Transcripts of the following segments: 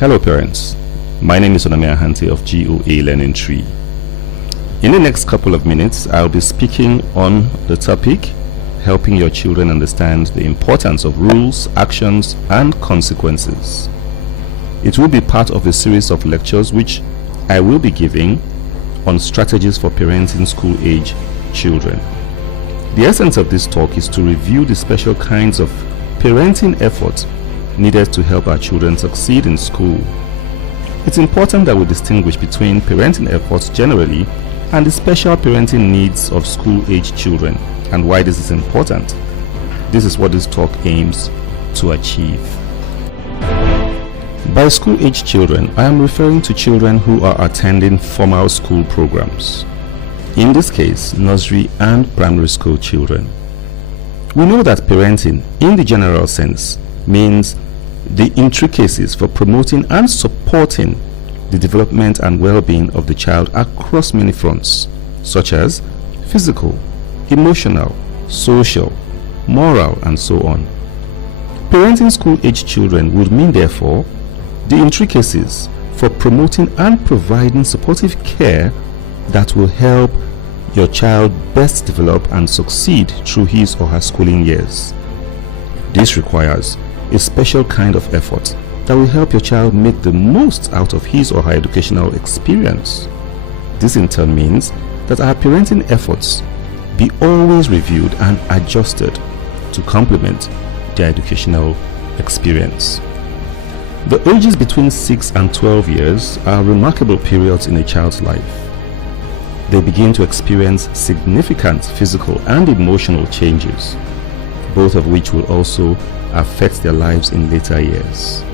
Hello parents, my name is Onami Ahante of GOA Learning Tree. In the next couple of minutes, I'll be speaking on the topic helping your children understand the importance of rules, actions, and consequences. It will be part of a series of lectures which I will be giving on strategies for parenting school-age children. The essence of this talk is to review the special kinds of parenting efforts needed to help our children succeed in school. It's important that we distinguish between parenting efforts generally and the special parenting needs of school-age children and why this is important. This is what this talk aims to achieve. By school-age children, I am referring to children who are attending formal school programs. In this case, nursery and primary school children. We know that parenting, in the general sense, means the intricacies for promoting and supporting the development and well-being of the child across many fronts, such as physical, emotional, social, moral, and so on. Parenting school-age children would mean, therefore, the intricacies for promoting and providing supportive care that will help your child best develop and succeed through his or her schooling years. This requires a special kind of effort that will help your child make the most out of his or her educational experience. This in turn means that our parenting efforts be always reviewed and adjusted to complement their educational experience. The ages between 6 and 12 years are remarkable periods in a child's life. They begin to experience significant physical and emotional changes, both of which will also affect their lives in later years.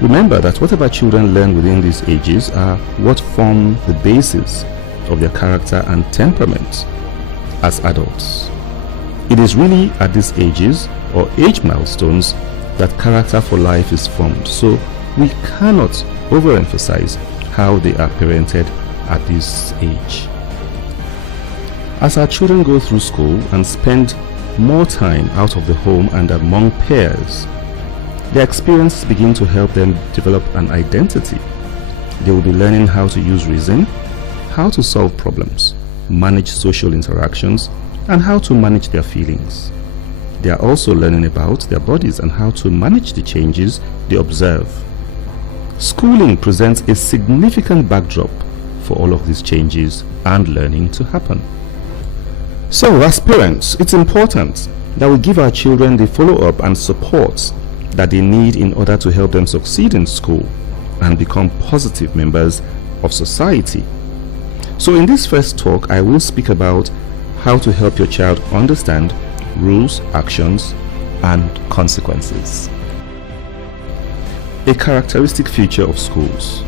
Remember that whatever children learn within these ages are what form the basis of their character and temperament as adults. It is really at these ages or age milestones that character for life is formed, so we cannot overemphasize how they are parented at this age. As our children go through school and spend more time out of the home and among peers, their experiences begin to help them develop an identity. They will be learning how to use reason, how to solve problems, manage social interactions, and how to manage their feelings. They are also learning about their bodies and how to manage the changes they observe. Schooling presents a significant backdrop for all of these changes and learning to happen. So, as parents, it's important that we give our children the follow-up and support that they need in order to help them succeed in school and become positive members of society. So in this first talk, I will speak about how to help your child understand rules, actions, and consequences. A characteristic feature of schools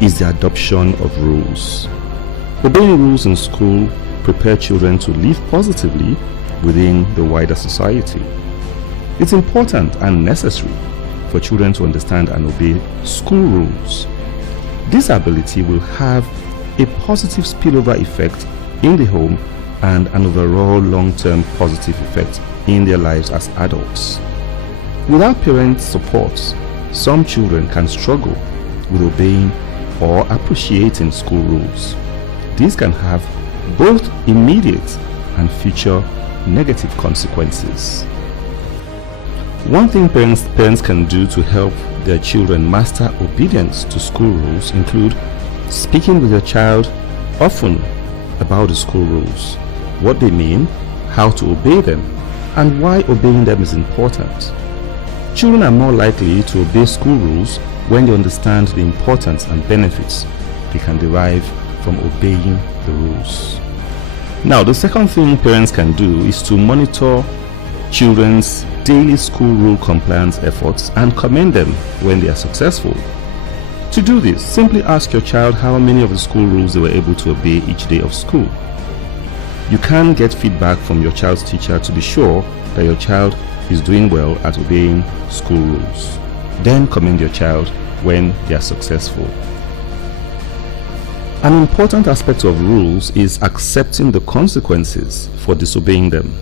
is the adoption of rules. Obeying rules in school prepare children to live positively within the wider society. It's important and necessary for children to understand and obey school rules. This ability will have a positive spillover effect in the home and an overall long-term positive effect in their lives as adults. Without parent support, some children can struggle with obeying or appreciating school rules. These can have both immediate and future negative consequences. One thing parents can do to help their children master obedience to school rules include speaking with their child often about the school rules, what they mean, how to obey them, and why obeying them is important. Children are more likely to obey school rules when they understand the importance and benefits they can derive from obeying the rules. Now, the second thing parents can do is to monitor children's daily school rule compliance efforts and commend them when they are successful. To do this, simply ask your child how many of the school rules they were able to obey each day of school. You can get feedback from your child's teacher to be sure that your child is doing well at obeying school rules. Then commend your child when they are successful. An important aspect of rules is accepting the consequences for disobeying them.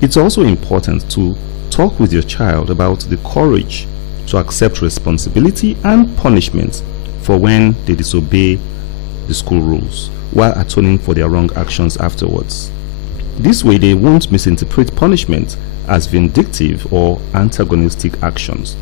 It's also important to talk with your child about the courage to accept responsibility and punishment for when they disobey the school rules, while atoning for their wrong actions afterwards. This way, they won't misinterpret punishment as vindictive or antagonistic actions.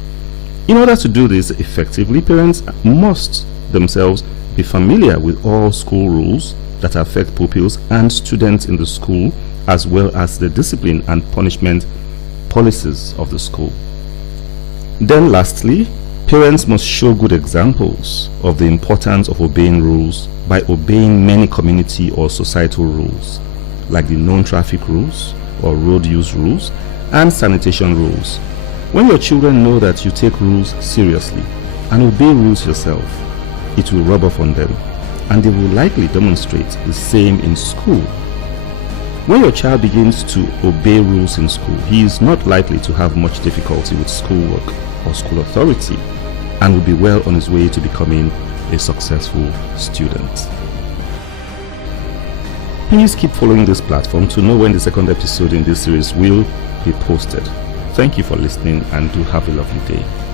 In order to do this effectively, parents must themselves be familiar with all school rules that affect pupils and students in the school, as well as the discipline and punishment policies of the school. Then lastly, parents must show good examples of the importance of obeying rules by obeying many community or societal rules, like the known traffic rules or road use rules and sanitation rules. When your children know that you take rules seriously and obey rules yourself, it will rub off on them, and they will likely demonstrate the same in school. When your child begins to obey rules in school, he is not likely to have much difficulty with schoolwork or school authority, and will be well on his way to becoming a successful student. Please keep following this platform to know when the second episode in this series will be posted. Thank you for listening, and do have a lovely day.